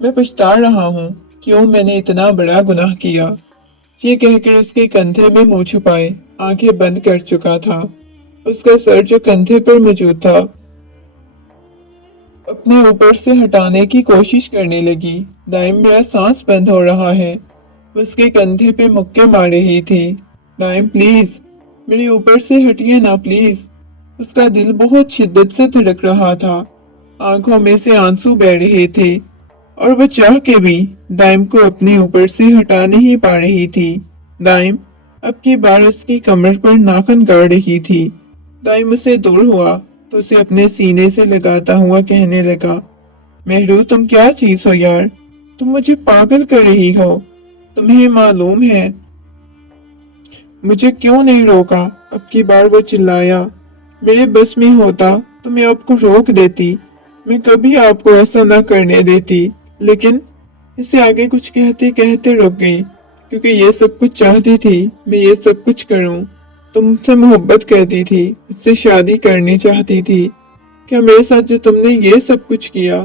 मैं पछता रहा हूँ, क्यों मैंने इतना बड़ा गुनाह किया। ये कहकर उसके कंधे में मुंह छुपाए आंखें बंद कर चुका था। उसका सर जो कंधे पर मौजूद था अपने ऊपर से हटाने की कोशिश करने लगी। दाइम, मेरा सांस बंद हो रहा है। उसके कंधे पे मुक्के मार रही थी। दाइम प्लीज, मेरे ऊपर से हटिए ना प्लीज। उसका दिल बहुत शिद्दत से धड़क रहा था। आंखों में से आंसू बह रहे थे और वह चाह के भी दाइम को अपने ऊपर से हटा नहीं पा रही थी। दाइम अब की बार उसकी कमर पर नाखून गाड़ रही थी। दाइम उससे दूर हुआ तो उसे अपने सीने से लगाता हुआ कहने लगा, महरू, तुम क्या चीज हो यार, तुम मुझे पागल कर रही हो। तुम्हें मालूम है मुझे क्यों नहीं रोका? अब की बार वो चिल्लाया। मेरे बस में होता तो मैं आपको रोक देती, मैं कभी आपको ऐसा न करने देती। लेकिन इससे आगे कुछ कहते कहते रुक गई, क्योंकि ये सब कुछ चाहती थी मैं ये सब कुछ करूं। तुमसे मोहब्बत करती थी, मुझसे शादी करनी चाहती थी। क्या मेरे साथ जो तुमने ये सब कुछ किया,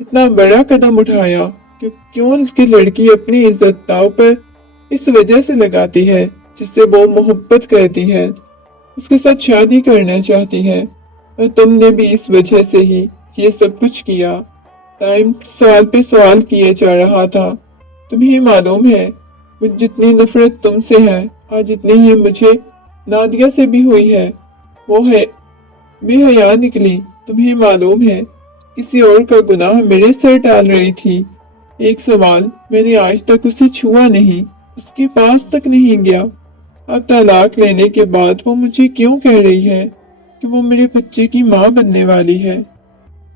इतना बड़ा कदम उठाया, क्यों कि लड़की अपनी इज्जत दांव पर इस वजह से लगाती है जिससे वो मोहब्बत करती है, उसके साथ शादी करना चाहती है, और तुमने भी इस वजह से ही ये सब कुछ किया। टाइम सवाल पे सवाल किए जा रहा था। तुम्हें मालूम है मुझ जितनी नफरत तुमसे है, आज इतनी ही मुझे नादिया से भी हुई है। वो है बेहया निकली। तुम्हें मालूम है किसी और का गुनाह मेरे सर डाल रही थी। एक सवाल, मैंने आज तक उसे छुआ नहीं, उसके पास तक नहीं गया। अब तलाक लेने के बाद वो मुझे क्यों कह रही है कि वो मेरे बच्चे की माँ बनने वाली है।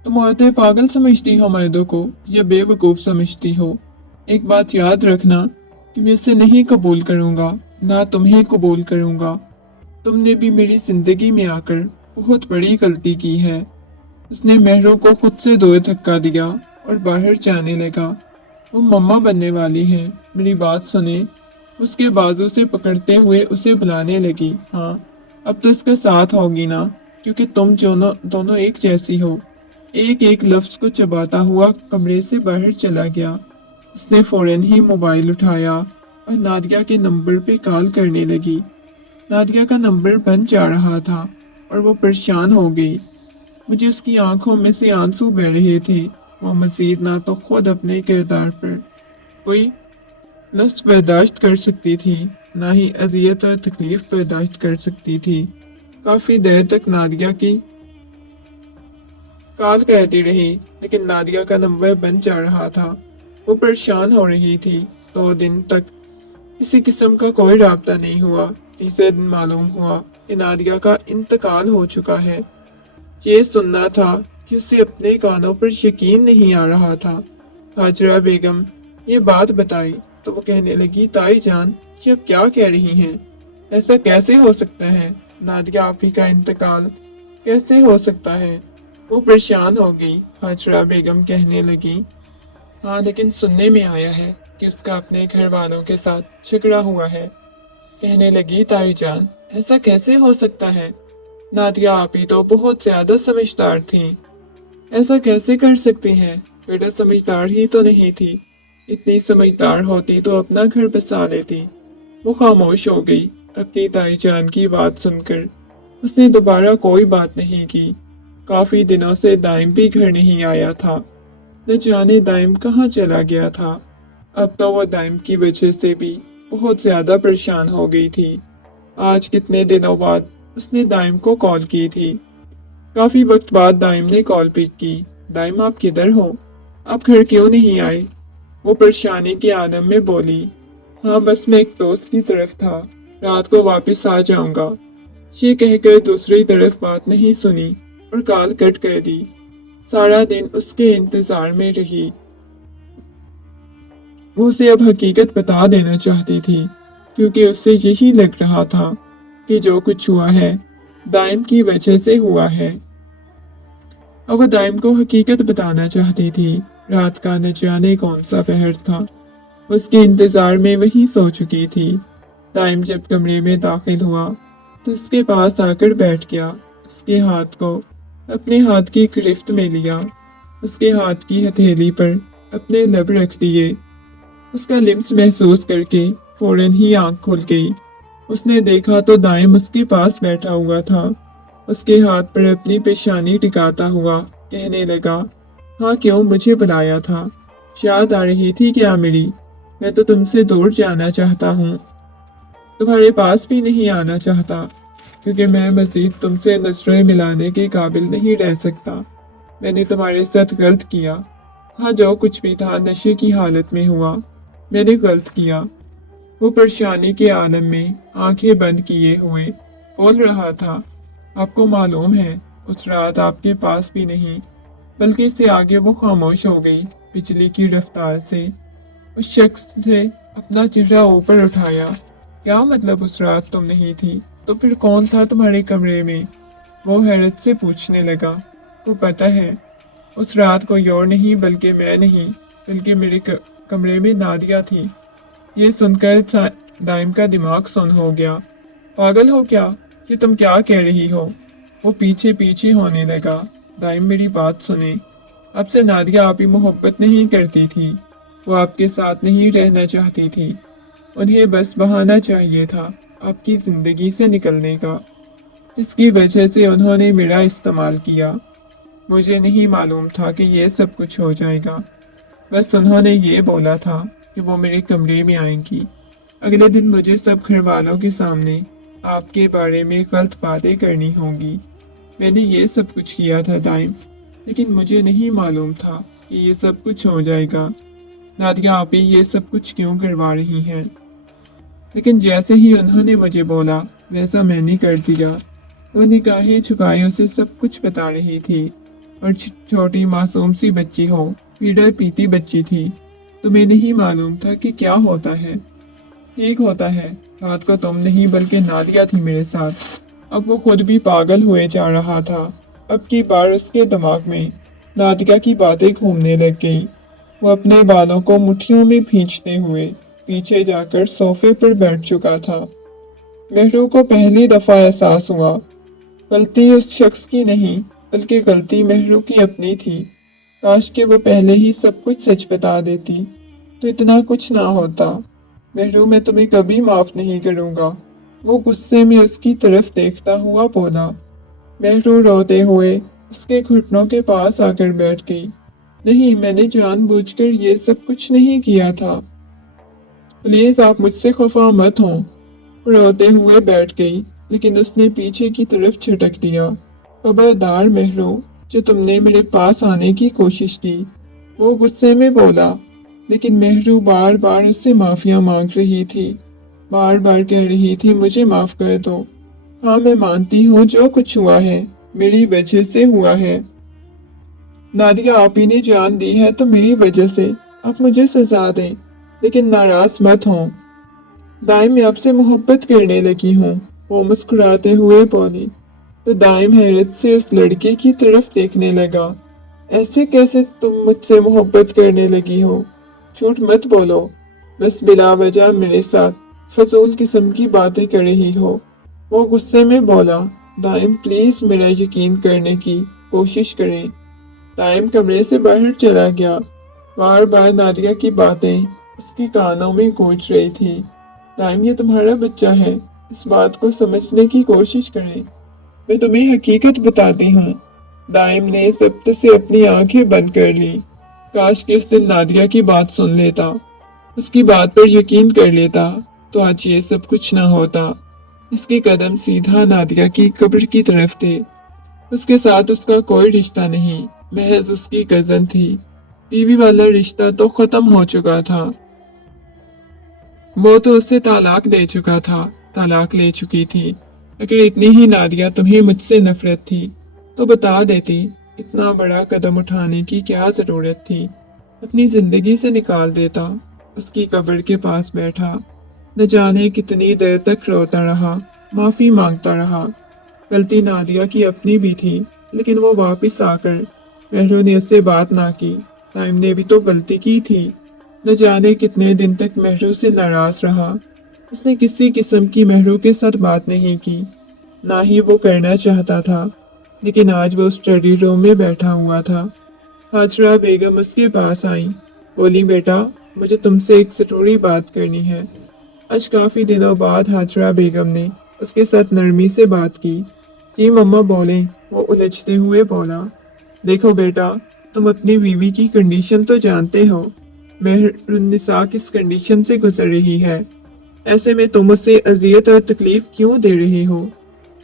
तुम औरतें पागल समझती हो मर्दों को या बेवकूफ समझती हो। एक बात याद रखना कि मैं इसे नहीं कबूल करूंगा, ना तुम्हें कबूल करूंगा। तुमने भी मेरी जिंदगी में आकर बहुत बड़ी गलती की है। उसने महरों को खुद से दो धक्का दिया और बाहर जाने लगा। वो मम्मा बनने वाली है, मेरी बात सुने। उसके बाजू से पकड़ते हुए उसे बुलाने लगी। हाँ, अब तो इसका साथ होगी ना, क्योंकि तुम दोनों दोनों एक जैसी हो। एक एक लफ्ज को चबाता हुआ कमरे से बाहर चला गया। उसने फौरन ही मोबाइल उठाया और नादिया के नंबर पे कॉल करने लगी। नादिया का नंबर बंद जा रहा था और वो परेशान हो गई। मुझे उसकी आंखों में से आंसू बह रहे थे। वो मजीद ना तो खुद अपने किरदार पर कोई लफ्ज बर्दाश्त कर सकती थी, ना ही अजियत और तकलीफ बर्दाश्त कर सकती थी। काफी देर तक नादिया की कॉल करती रही, लेकिन नादिया का नंबर बंद जा रहा था। वो परेशान हो रही थी। 2 दिन तक किसी किस्म का कोई राब्ता नहीं हुआ। तीसरे दिन मालूम हुआ कि नादिया का इंतकाल हो चुका है। ये सुनना था कि उसे अपने कानों पर यकीन नहीं आ रहा था। हाजरा बेगम ये बात बताई तो वो कहने लगी, ताई जान ये अब क्या कह रही हैं? ऐसा कैसे हो सकता है? नादिया आपी का इंतकाल कैसे हो सकता है? वो परेशान हो गई। हाजरा बेगम कहने लगी, हाँ, लेकिन सुनने में आया है कि उसका अपने घर वालों के साथ झगड़ा हुआ है। कहने लगी, ताई जान ऐसा कैसे हो सकता है? नादिया आपी तो बहुत ज्यादा समझदार थी। ऐसा कैसे कर सकती हैं? बेटा समझदार ही तो नहीं थी। इतनी समझदार होती तो अपना घर बसा लेती। वो खामोश हो गई। अपनी ताई जान की बात सुनकर उसने दोबारा कोई बात नहीं की। काफी दिनों से दाइम भी घर नहीं आया था। न जाने दाइम कहाँ चला गया था। अब तो वो दाइम की वजह से भी बहुत ज्यादा परेशान हो गई थी। आज कितने दिनों बाद उसने दाइम को कॉल की थी। काफी वक्त बाद दाइम ने कॉल पिक की। दाइम आप किधर हो? आप घर क्यों नहीं आए? वो परेशानी के आलम में बोली, हाँ बस मैं एक दोस्त की तरफ था, रात को वापस आ जाऊंगा। ये कहकर दूसरी तरफ बात नहीं सुनी और कॉल कट कर दी। सारा दिन उसके इंतजार में रही। वो उसे अब हकीकत बता देना चाहती थी, क्योंकि उससे यही लग रहा था कि जो कुछ हुआ है दाइम की वजह से हुआ है। अब वो दाइम को हकीकत बताना चाहती थी। रात का न जाने कौन सा पहर था। उसके इंतजार में वही सो चुकी थी। दाइम जब कमरे में दाखिल हुआ तो उसके पास आकर बैठ गया। उसके हाथ को अपने हाथ की गिरफ्त में लिया। उसके हाथ की हथेली पर अपने लब रख दिए। उसका लिम्स महसूस करके फौरन ही आंख खुल गई। उसने देखा तो दाइम उसके पास बैठा हुआ था। उसके हाथ पर अपनी पेशानी टिकाता हुआ कहने लगा, हाँ क्यों मुझे बुलाया था? याद आ रही थी क्या मेरी? मैं तो तुमसे दूर जाना चाहता हूँ, तुम्हारे पास भी नहीं आना चाहता, क्योंकि मैं मजीद तुमसे नजरें मिलाने के काबिल नहीं रह सकता। मैंने तुम्हारे साथ गलत किया। हाँ, जो कुछ भी था नशे की हालत में हुआ। मैंने गलत किया। वो परेशानी के आलम में आंखें बंद किए हुए बोल रहा था। आपको मालूम है उस रात आपके पास भी नहीं, बल्कि इससे आगे वो खामोश हो गई। बिजली की रफ्तार से उस शख्स ने अपना चेहरा ऊपर उठाया। क्या मतलब उस रात तुम नहीं थी? तो फिर कौन था तुम्हारे कमरे में? वो हैरत से पूछने लगा। वो पता है उस रात कोई और नहीं बल्कि मैं नहीं, बल्कि मेरे कमरे में नादिया थी। ये सुनकर दाइम का दिमाग सुन हो गया। पागल हो क्या? ये तुम क्या कह रही हो? वो पीछे पीछे होने लगा। दाइम मेरी बात सुने। अब से नादिया आप ही मोहब्बत नहीं करती थी। वो आपके साथ नहीं रहना चाहती थी। उन्हें बस बहाना चाहिए था आपकी जिंदगी से निकलने का, जिसकी वजह से उन्होंने मेरा इस्तेमाल किया। मुझे नहीं मालूम था कि ये सब कुछ हो जाएगा। बस उन्होंने ये बोला था कि वो मेरे कमरे में आएंगी। अगले दिन मुझे सब घर वालों के सामने आपके बारे में गलत बातें करनी होंगी। मैंने ये सब कुछ किया था दाइम, लेकिन मुझे नहीं मालूम था कि ये सब कुछ हो जाएगा। नादिया आप ही ये सब कुछ क्यों करवा रही हैं? लेकिन जैसे ही उन्होंने मुझे बोला वैसा मैंने कर दिया। वो निगाहें झुकाए उसे सब कुछ बता रही थी। और छोटी मासूम सी बच्ची हो, पीड़ा पीती बच्ची थी। तुम्हें नहीं मालूम था कि क्या होता है। ठीक होता है, रात को तुम नहीं बल्कि नादिया थी मेरे साथ। अब वो खुद भी पागल हुए जा रहा था। अब की बार उसके दिमाग में नादिया की बातें घूमने लग गई। वो अपने बालों को मुट्ठियों में भींचते हुए पीछे जाकर सोफे पर बैठ चुका था। मेहरू को पहली दफा एहसास हुआ, गलती उस शख्स की नहीं बल्कि गलती मेहरू की अपनी थी। काश कि वो पहले ही सब कुछ सच बता देती तो इतना कुछ ना होता। मेहरू, मैं तुम्हें कभी माफ नहीं करूंगा। वो गुस्से में उसकी तरफ देखता हुआ बोला। मेहरू रोते हुए उसके घुटनों के पास आकर बैठ गई। नहीं, मैंने जानबूझकर ये सब कुछ नहीं किया था। प्लीज आप मुझसे खफा मत हो। रोते हुए बैठ गई, लेकिन उसने पीछे की तरफ झटक दिया। खबरदार मेहरू, जो तुमने मेरे पास आने की कोशिश की। वो गुस्से में बोला, लेकिन मेहरू बार बार उससे माफिया मांग रही थी। बार बार कह रही थी मुझे माफ कर दो। हाँ, मैं मानती हूँ जो कुछ हुआ है मेरी वजह से हुआ है। नादिया, आप ही ने जान दी है तो मेरी वजह से। आप मुझे सजा दें, लेकिन नाराज मत हों। दाइम, मैं आपसे मोहब्बत करने लगी हूँ, वो मुस्कुराते हुए बोली। तो दाइम हैरत से उस लड़के की तरफ देखने लगा। ऐसे कैसे तुम मुझसे मोहब्बत करने लगी हो? झूठ मत बोलो, बस बिला वजह मेरे साथ फजूल किस्म की बातें कर रही हो। वो गुस्से में बोला। दाइम, प्लीज मेरा यकीन करने की कोशिश करें। दाइम कमरे से बाहर चला गया। बार बार नादिया की बातें उसके कानों में गूंज रही थी। दाइम, ये तुम्हारा बच्चा है, इस बात को समझने की कोशिश करें। मैं तुम्हें हकीकत बताती हूँ। दाइम ने जब्त से अपनी आंखें बंद कर ली। काश कि उस दिन नादिया की बात सुन लेता, उसकी बात पर यकीन कर लेता, तो आज ये सब कुछ ना होता। इसके कदम सीधा नादिया की कब्र की तरफ थे। उसके साथ उसका कोई रिश्ता नहीं, महज उसकी कजन थी। बीवी वाला रिश्ता तो खत्म हो चुका था। वो तो उससे तालाक दे चुका था, तालाक ले चुकी थी। अगर इतनी ही नादिया तुम्हें मुझसे नफरत थी तो बता देती। इतना बड़ा कदम उठाने की क्या जरूरत थी? अपनी जिंदगी से निकाल देता। उसकी कब्र के पास बैठा न जाने कितनी देर तक रोता रहा, माफी मांगता रहा। गलती नादिया की अपनी भी थी, लेकिन वो वापस आकर मेहरू ने उससे बात ना की। टाइम ने भी तो गलती की थी। न जाने कितने दिन तक मेहरू से नाराज रहा। उसने किसी किस्म की मेहरू के साथ बात नहीं की, ना ही वो करना चाहता था। लेकिन आज वो स्टडी रूम में बैठा हुआ था। हाजरा बेगम उसके पास आई। बोली, बेटा, मुझे तुमसे एक जरूरी बात करनी है। आज काफी दिनों बाद हाजरा बेगम ने उसके साथ नरमी से बात की। जी मम्मा, बोले, वो उलझते हुए बोला। देखो बेटा, तुम अपनी बीवी की कंडीशन तो जानते हो। मेहरुन्निसा किस कंडीशन से गुजर रही है। ऐसे में तुम उसे अजियत और तकलीफ क्यों दे रही हो?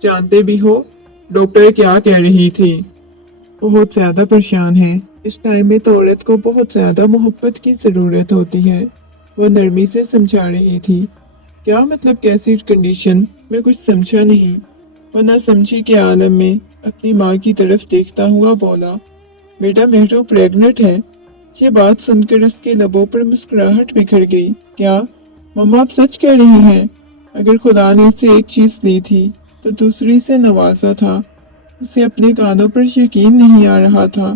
जानते भी हो डॉक्टर क्या कह रही थी? बहुत ज्यादा परेशान है। इस टाइम में तो औरत को बहुत ज्यादा मोहब्बत की जरूरत होती है। वो नरमी से समझा रही थी। क्या मतलब, कैसी कंडीशन? मैं कुछ समझा नहीं। वरना समझी के आलम में अपनी माँ की तरफ देखता हुआ बोला, बेटा, मेहरू प्रेग्नेंट है। ये बात सुनकर उसके लबों पर मुस्कुराहट बिखर गई। क्या मम्मा, आप सच कह रही हैं? अगर खुदा ने उसे एक चीज दी थी तो दूसरी से नवाजा था। उसे अपने कानों पर यकीन नहीं आ रहा था।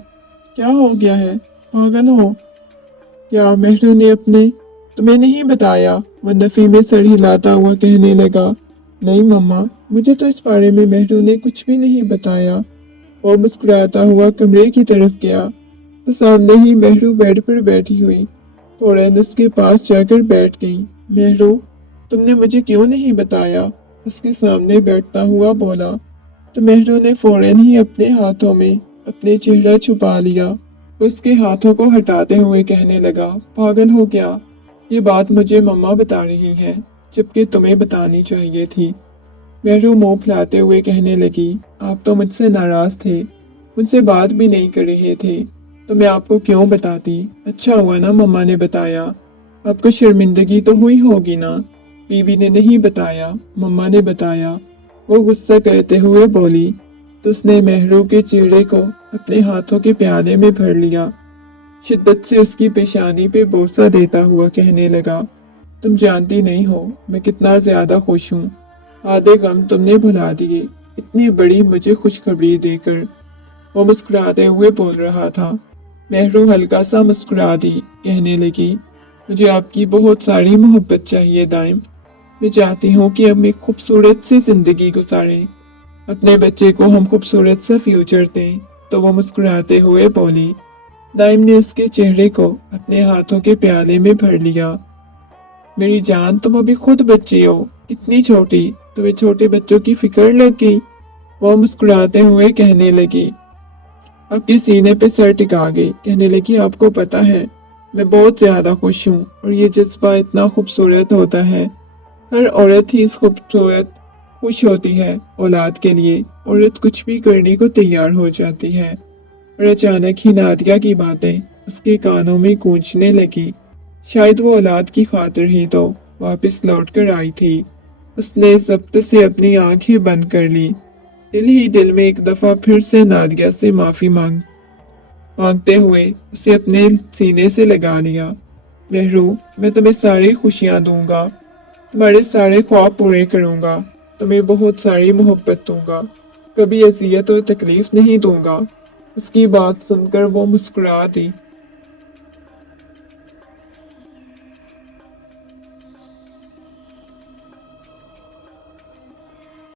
क्या हो गया है? पागल हो क्या? मेहरू ने अपने तुम्हें नहीं बताया? वो नफी में सर हिलाता हुआ कहने लगा। नहीं मम्मा, मुझे तो इस बारे में मेहरू ने कुछ भी नहीं बताया। वो मुस्कुराता हुआ कमरे की तरफ गया तो सामने ही मेहरू बेड पर बैठी हुई फौरन उसके पास जाकर बैठ गई। मेहरू, तुमने मुझे क्यों नहीं बताया? उसके सामने बैठता हुआ बोला। तो मेहरू ने फौरन ही अपने हाथों में अपने चेहरा छुपा लिया। उसके हाथों को हटाते हुए कहने लगा, पागल हो क्या? ये बात मुझे मम्मा बता रही है, जबकि तुम्हें बतानी चाहिए थी। मेहरू मुंह फुलाते हुए कहने लगी, आप तो मुझसे नाराज थे, मुझसे बात भी नहीं कर रहे थे, तो मैं आपको क्यों बताती? अच्छा हुआ ना मम्मा ने बताया। आपको शर्मिंदगी तो हुई होगी ना? बीवी ने नहीं बताया, मम्मा ने बताया। वो गुस्सा करते हुए बोली तो उसने महरू के चेहरे को अपने हाथों के प्याले में भर लिया। शिद्दत से उसकी पेशानी पे बोसा देता हुआ कहने लगा, तुम जानती नहीं हो मैं कितना ज्यादा खुश हूँ। आधे गम तुमने भुला दिए इतनी बड़ी मुझे खुशखबरी देकर। वो मुस्कुराते हुए बोल रहा था। महरू हल्का सा मुस्कुरा दी, कहने लगी, मुझे आपकी बहुत सारी मोहब्बत चाहिए दाइम। मैं चाहती हूँ कि हम एक खूबसूरत सी जिंदगी गुजारें, अपने बच्चे को हम खूबसूरत सा फ्यूचर दें। तो वो मुस्कुराते हुए बोली। दाइम ने उसके चेहरे को अपने हाथों के प्याले में भर लिया। मेरी जान, तुम अभी खुद बच्ची हो, इतनी छोटी, तुम्हें छोटे बच्चों की फिक्र लग गई। वो मुस्कुराते हुए कहने लगी। आपके सीने पे सर टिका गई, कहने लगी, आपको पता है मैं बहुत ज्यादा खुश हूँ और ये जज्बा इतना खूबसूरत होता है। हर औरत ही इस खूबसूरत खुश होती है। औलाद के लिए औरत कुछ भी करने को तैयार हो जाती है। और अचानक ही नादिया की बातें उसके कानों में गूंजने लगी। शायद वो औलाद की खातिर ही तो वापस लौट कर आई थी। उसने जब्त से अपनी आंखें बंद कर ली। दिल ही दिल में एक दफा फिर से नादिया से माफी मांगते हुए उसे अपने सीने से लगा लिया। महरू, मैं तुम्हें सारी खुशियां दूंगा, तुम्हारे सारे ख्वाब पूरे करूंगा, तुम्हें बहुत सारी मोहब्बत दूंगा, कभी अजियत और तकलीफ नहीं दूंगा। उसकी बात सुनकर वो मुस्कुरा दी